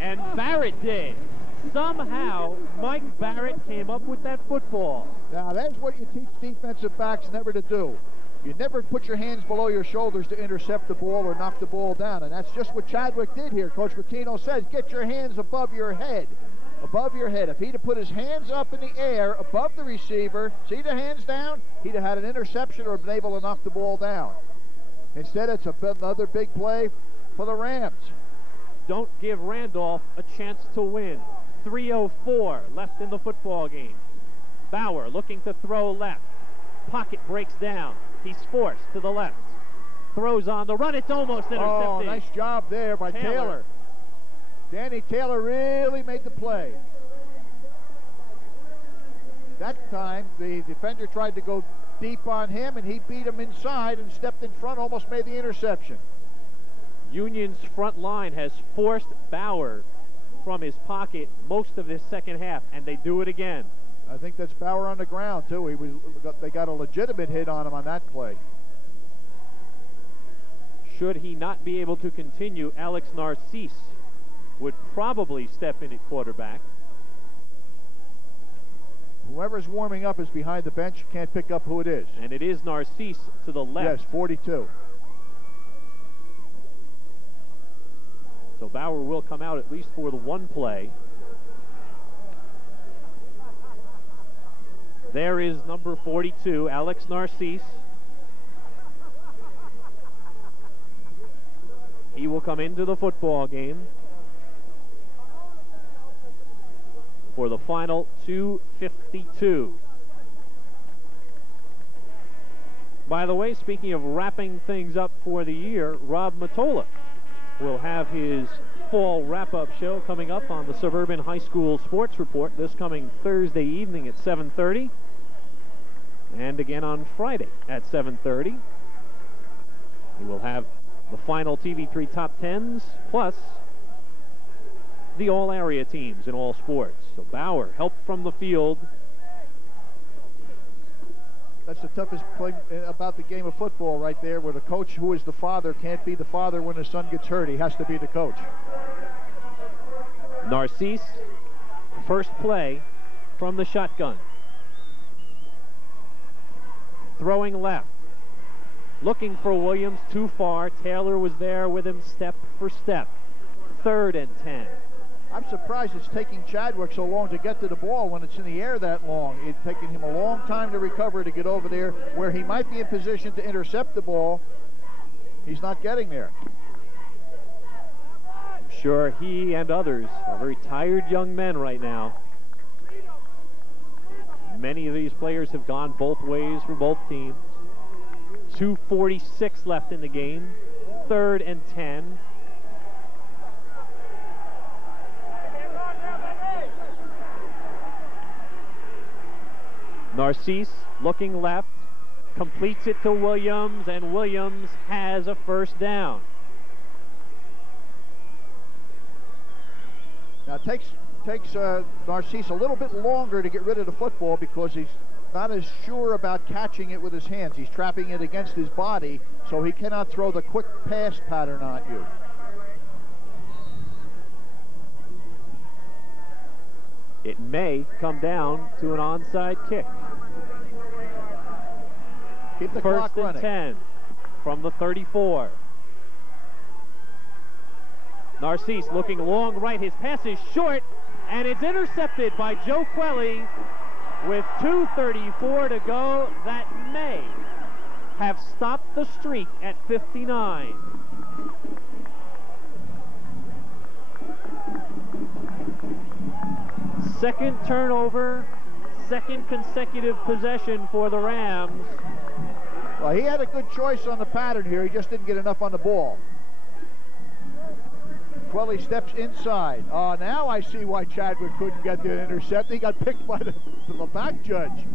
And Barrett did. Somehow, Mike Barrett came up with that football. Now, that's what you teach defensive backs never to do. You never put your hands below your shoulders to intercept the ball or knock the ball down, and that's just what Chadwick did here. Coach Pitino says, get your hands above your head. Above your head. If he'd have put his hands up in the air above the receiver, see the hands down, he'd have had an interception or been able to knock the ball down. Instead, it's another big play for the Rams. Don't give Randolph a chance to win. 3:04 left in the football game. Bauer looking to throw left. Pocket breaks down. He's forced to the left. Throws on the run. It's almost intercepted. Oh, nice job there by Taylor. Danny Taylor really made the play. That time, the defender tried to go deep on him, and he beat him inside and stepped in front, almost made the interception. Union's front line has forced Bauer from his pocket most of this second half, and they do it again. I think that's Bauer on the ground, too. They got a legitimate hit on him on that play. Should he not be able to continue, Alex Narcisse would probably step in at quarterback. Whoever's warming up is behind the bench. You can't pick up who it is. And it is Narcisse to the left. Yes, 42. So Bauer will come out at least for the one play. There is number 42, Alex Narcisse. He will come into the football game for the final 2:52. By the way, speaking of wrapping things up for the year, Rob Matola will have his fall wrap-up show coming up on the Suburban High School Sports Report this coming Thursday evening at 7:30. And again on Friday at 7:30. He will have the final TV3 top 10s, plus the all-area teams in all sports. So Bauer, help from the field. That's the toughest play about the game of football right there, where the coach, who is the father, can't be the father when his son gets hurt. He has to be the coach. Narcisse, first play from the shotgun. Throwing left. Looking for Williams, too far. Taylor was there with him step for step. 3rd and 10. I'm surprised it's taking Chadwick so long to get to the ball when it's in the air that long. It's taking him a long time to recover to get over there where he might be in position to intercept the ball. He's not getting there. I'm sure he and others are very tired young men right now. Many of these players have gone both ways for both teams. 2:46 left in the game. 3rd and 10. Narcisse looking left, completes it to Williams, and Williams has a first down. Now it takes Narcisse a little bit longer to get rid of the football because he's not as sure about catching it with his hands. He's trapping it against his body, so he cannot throw the quick pass pattern on you. It may come down to an onside kick. Keep the First clock and running. 10 from the 34. Narcisse looking long right. His pass is short, and it's intercepted by Joe Quelly with 2:34 to go. That may have stopped the streak at 59. Second turnover, second consecutive possession for the Rams. Well, he had a good choice on the pattern here. He just didn't get enough on the ball. Quelly steps inside. Now I see why Chadwick couldn't get the intercept. He got picked by the back judge.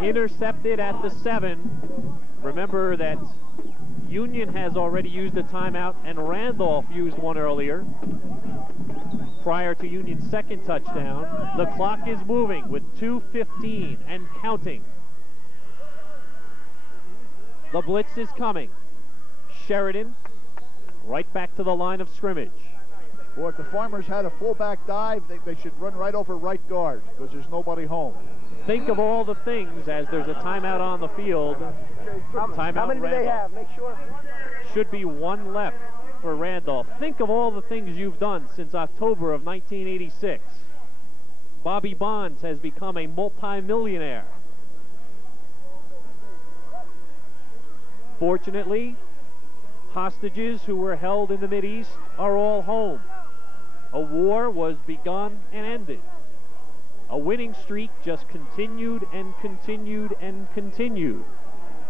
Intercepted at the 7. Remember that Union has already used a timeout, and Randolph used one earlier prior to Union's second touchdown. The clock is moving with 2:15 and counting. The blitz is coming. Sheridan right back to the line of scrimmage. Boy, if the Farmers had a fullback dive, they should run right over right guard because there's nobody home. Think of all the things as there's a timeout on the field. Timeout How many do they Randolph. have? Make sure. Should be one left for Randolph. Think of all the things you've done since October of 1986. Bobby Bonds has become a multi-millionaire. Fortunately, hostages who were held in the Mideast are all home. A war was begun and ended. A winning streak just continued and continued and continued.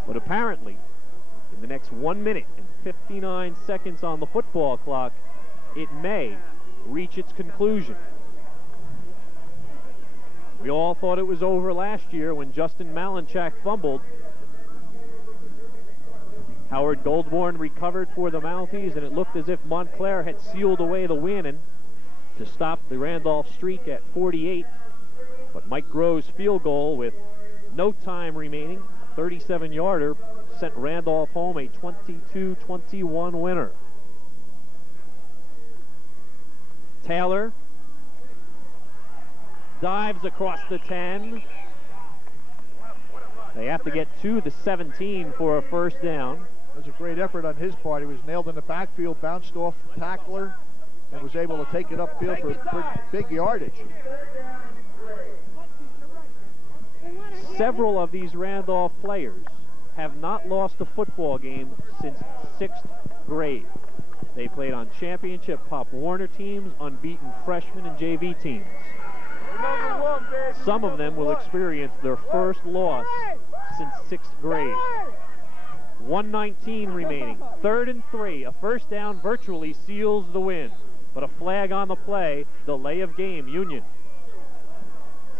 But apparently, in the next 1 minute and 59 seconds on the football clock, it may reach its conclusion. We all thought it was over last year when Justin Malinchak fumbled. Howard Goldborn recovered for the Mounties, and it looked as if Montclair had sealed away the win and to stop the Randolph streak at 48. But Mike Grove's field goal with no time remaining, a 37-yarder, sent Randolph home a 22-21 winner. Taylor dives across the 10. They have to get to the 17 for a first down. That was a great effort on his part. He was nailed in the backfield, bounced off the tackler, and was able to take it upfield for big yardage. Several of these Randolph players have not lost a football game since 6th grade. They played on championship Pop Warner teams, unbeaten freshman and JV teams. Some of them will experience their first loss since 6th grade. 1:19 remaining, 3rd and 3. A first down virtually seals the win, but a flag on the play, delay of game, Union.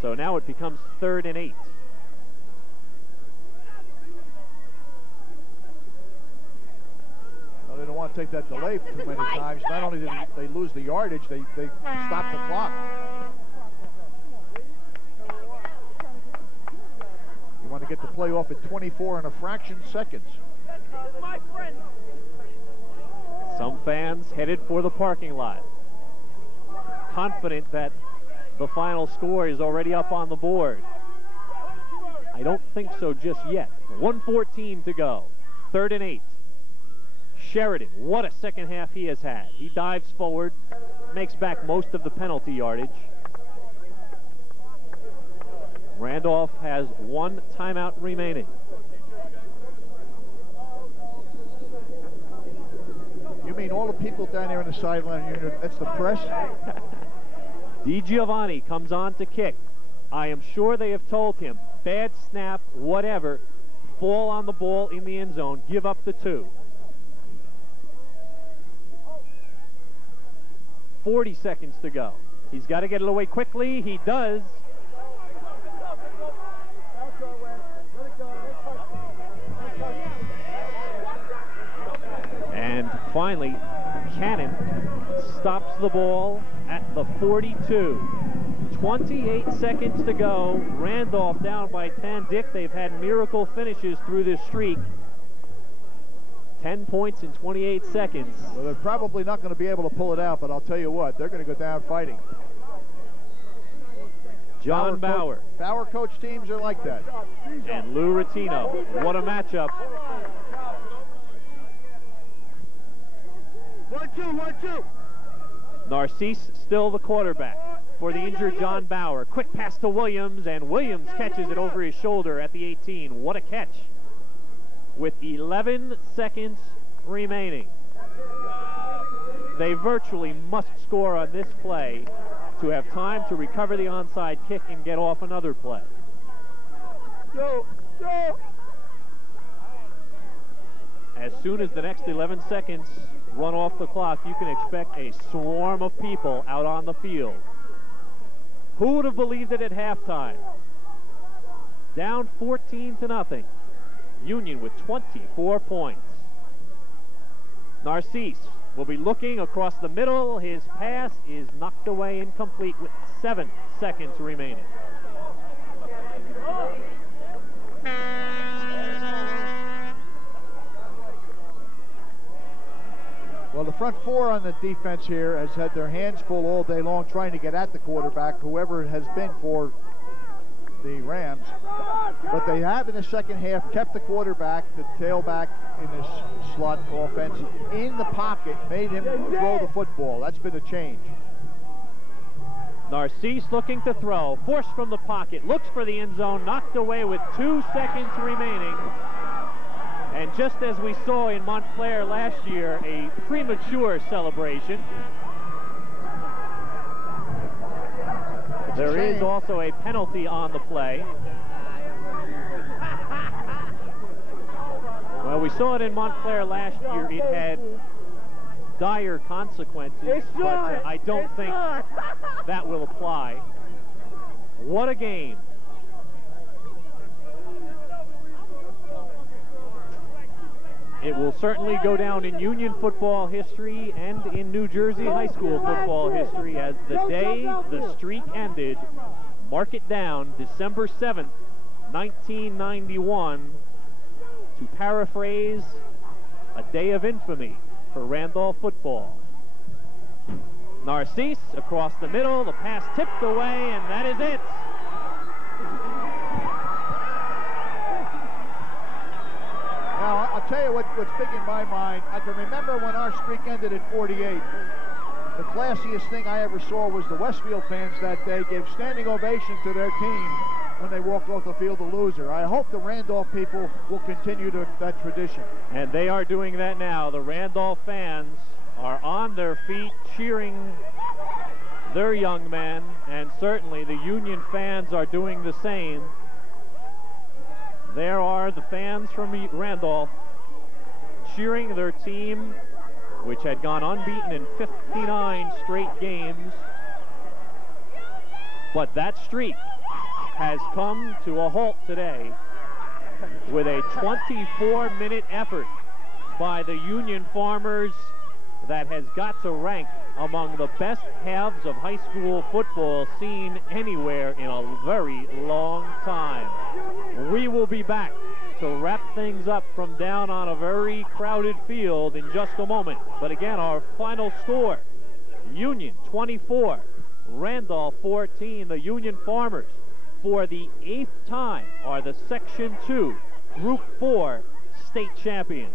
So now it becomes 3rd and 8. Well, they don't want to take that delay too many times. Not only did they lose the yardage, they stopped the clock. You want to get the play off at 24 and a fraction seconds. Some fans headed for the parking lot, confident that the final score is already up on the board. I don't think so just yet. 1:14 to go, 3rd and 8. Sheridan, what a second half he has had. He dives forward, makes back most of the penalty yardage. Randolph has 1 timeout remaining. You mean all the people down there on the sideline, Union, that's the press? DiGiovanni comes on to kick. I am sure they have told him, bad snap, whatever, fall on the ball in the end zone, give up the 2. 40 seconds to go. He's got to get it away quickly. He does. And finally, Cannon stops the ball at the 42. 28 seconds to go. Randolph down by 10. Dick, they've had miracle finishes through this streak. 10 points in 28 seconds. Well, they're probably not going to be able to pull it out, but I'll tell you what, they're going to go down fighting. John Bauer. Bauer coach teams are like that. And Lou Rattino. What a matchup. 1-2. Narcisse still the quarterback for the injured John Bauer. Quick pass to Williams, and Williams catches it over his shoulder at the 18. What a catch. With 11 seconds remaining. They virtually must score on this play to have time to recover the onside kick and get off another play. As soon as the next 11 seconds run off the clock, you can expect a swarm of people out on the field. Who would have believed it at halftime? Down 14-0. Union with 24 points. Narcisse will be looking across the middle. His pass is knocked away incomplete with 7 seconds remaining. Well, the front four on the defense here has had their hands full all day long trying to get at the quarterback, whoever it has been for the Rams. But they have in the second half kept the quarterback, the tailback in this slot offense, in the pocket, made him throw the football. That's been a change. Narcisse looking to throw, forced from the pocket, looks for the end zone, knocked away with 2 seconds remaining. And just as we saw in Montclair last year, a premature celebration. There is also a penalty on the play. Well, we saw it in Montclair last year. It had dire consequences, but I don't think that will apply. What a game. It will certainly go down in Union football history and in New Jersey high school football history as the day the streak ended, Mark it down, December 7th, 1991, to paraphrase, a day of infamy for Randolph football. Narcisse across the middle, the pass tipped away, and that is it. Now, I'll tell you what's big in my mind. I can remember when our streak ended at 48. The classiest thing I ever saw was the Westfield fans that day gave standing ovation to their team when they walked off the field a loser. I hope the Randolph people will continue that tradition. And they are doing that now. The Randolph fans are on their feet cheering their young men, and certainly the Union fans are doing the same. There are the fans from Randolph cheering their team, which had gone unbeaten in 59 straight games. But that streak has come to a halt today with a 24-minute effort by the Union Farmers that has got to rank among the best halves of high school football seen anywhere in a very long time. We will be back to wrap things up from down on a very crowded field in just a moment. But again, our final score, Union 24, Randolph 14. The Union Farmers, for the 8th time, are the Section 2 Group 4 state champions.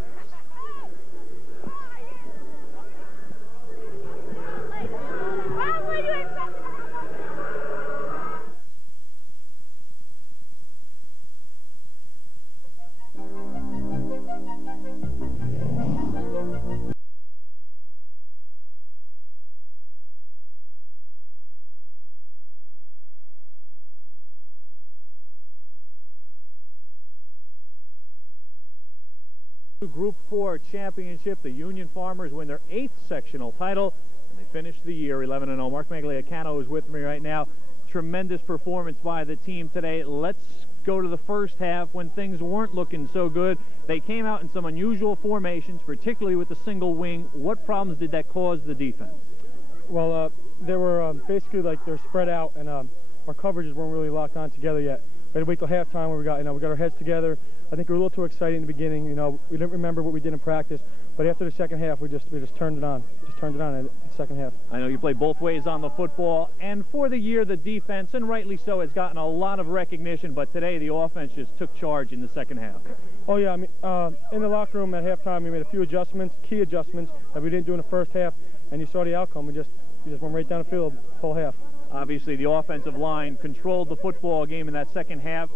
Group 4 championship. The Union Farmers win their 8th sectional title, and they finish the year 11-0. Mark Magliacano is with me right now. Tremendous performance by the team today. Let's go to the first half when things weren't looking so good. They came out in some unusual formations, particularly with the single wing. What problems did that cause the defense? Well, they were basically like they're spread out, and our coverages weren't really locked on together yet. We had to wait till halftime when we got our heads together. I think we were a little too excited in the beginning. We didn't remember what we did in practice, but after the second half, we just turned it on. Just turned it on in the second half. I know you play both ways on the football, and for the year, the defense, and rightly so, has gotten a lot of recognition. But today, the offense just took charge in the second half. Oh yeah, I mean, in the locker room at halftime, we made a few adjustments, key adjustments that we didn't do in the first half, and you saw the outcome. We just went right down the field the whole half. Obviously, the offensive line controlled the football game in that second half.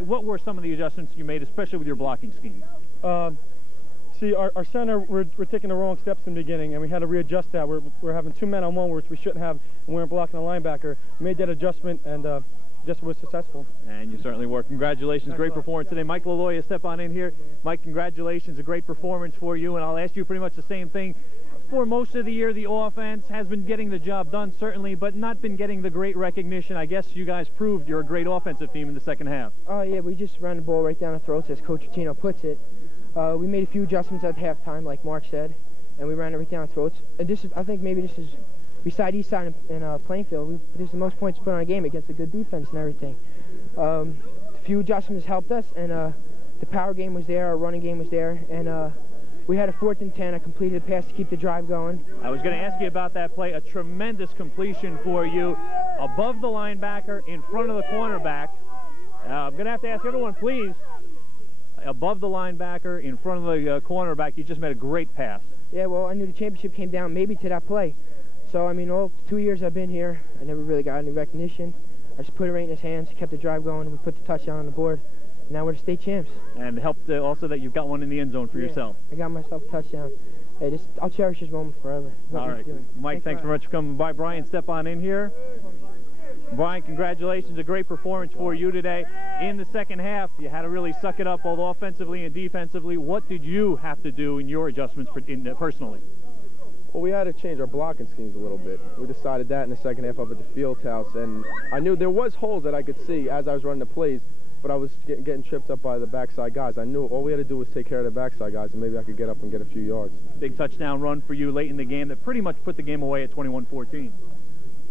What were some of the adjustments you made, especially with your blocking scheme? See, our center, we're taking the wrong steps in the beginning, and we had to readjust that. We're having 2 men on one, which we shouldn't have, and we weren't blocking a linebacker. We made that adjustment, and just was successful. And you certainly were. Congratulations. Great performance today. Mike Laloya, step on in here. Mike, congratulations. A great performance for you, and I'll ask you pretty much the same thing. For most of the year, the offense has been getting the job done, certainly, but not been getting the great recognition. I guess you guys proved you're a great offensive team in the second half. Oh, yeah, we just ran the ball right down the throats, as Coach Rutino puts it. We made a few adjustments at halftime, like Mark said, and we ran it right down the throats. And I think maybe this is, beside Eastside and Plainfield, this is the most points put on a game against a good defense and everything. A few adjustments helped us, and the power game was there, our running game was there, and we had a 4th and 10, a completed pass to keep the drive going. I was going to ask you about that play. A tremendous completion for you, above the linebacker, in front of the cornerback. I'm going to have to ask everyone, please, above the linebacker, in front of the cornerback. You just made a great pass. Yeah, well, I knew the championship came down maybe to that play. So, I mean, all 2 years I've been here, I never really got any recognition. I just put it right in his hands, kept the drive going, and we put the touchdown on the board. Now we're the state champs. And helped also that you've got one in the end zone for yourself. I got myself a touchdown. Hey, I'll cherish this moment forever. All right. Mike, thanks very much for coming by. Brian, step on in here. Brian, congratulations. A great performance for you today. In the second half, you had to really suck it up both offensively and defensively. What did you have to do in your adjustments personally? Well, we had to change our blocking schemes a little bit. We decided that in the second half up at the field house, and I knew there was holes that I could see as I was running the plays, but I was getting tripped up by the backside guys. I knew all we had to do was take care of the backside guys, and maybe I could get up and get a few yards. Big touchdown run for you late in the game that pretty much put the game away at 21-14.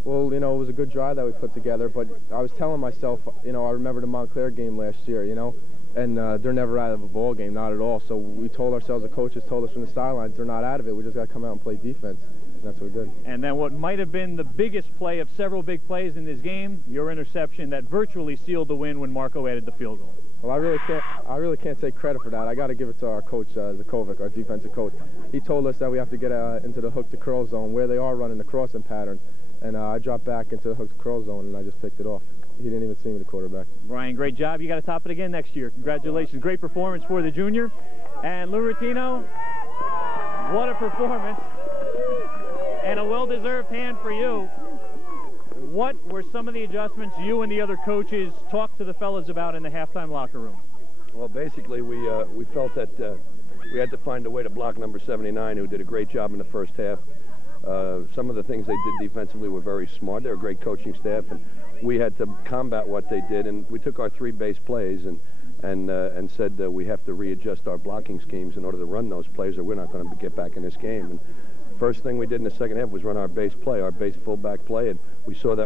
Well, you know, it was a good drive that we put together, but I was telling myself, you know, I remember the Montclair game last year, you know, and they're never out of a ball game, not at all. So we told ourselves, the coaches told us from the sidelines, they're not out of it. We just got to come out and play defense. And that's what we did. And then what might have been the biggest play of several big plays in this game, your interception that virtually sealed the win when Marco added the field goal. Well, I really can't take credit for that. I got to give it to our coach, Zakovic, our defensive coach. He told us that we have to get into the hook to curl zone where they are running the crossing pattern. And I dropped back into the hook to curl zone, and I just picked it off. He didn't even see me, the quarterback. Brian, great job. You got to top it again next year. Congratulations. Great performance for the junior. And Lou Rutino, what a performance. And a well-deserved hand for you. What were some of the adjustments you and the other coaches talked to the fellas about in the halftime locker room? Well, basically, we felt that we had to find a way to block number 79, who did a great job in the first half. Some of the things they did defensively were very smart. They're a great coaching staff, and we had to combat what they did. And we took our 3 base plays and said we have to readjust our blocking schemes in order to run those plays, or we're not going to get back in this game. And first thing we did in the second half was run our base play, our base fullback play, and we saw that